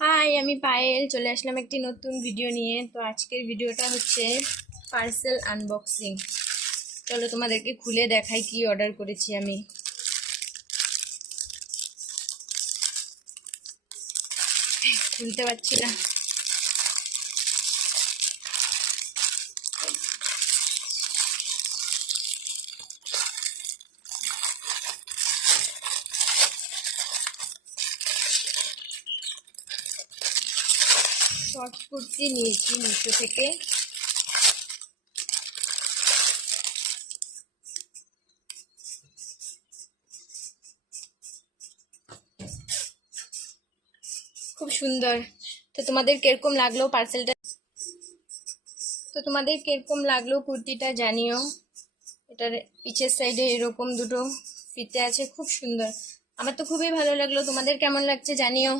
High, আমি পায়েল চলে আসলাম একটি নতুন ভিডিও নিয়ে। তো আজকের ভিডিওটা হচ্ছে পার্সেল আনবক্সিং। চলো তোমাদেরকে খুলে দেখাই কি অর্ডার করেছি আমি। খুলতে পারছি না। শর্ট কুর্তি নিয়েছি মিশো থেকে। খুব সুন্দর। তো তোমাদের কিরকম লাগলো পার্সেলটা, কুর্তিটা জানিও। এটার পিছের সাইডে এরকম দুটো ফিতে আছে, খুব সুন্দর। আমার তো খুবই ভালো লাগলো, তোমাদের কেমন লাগছে জানিও।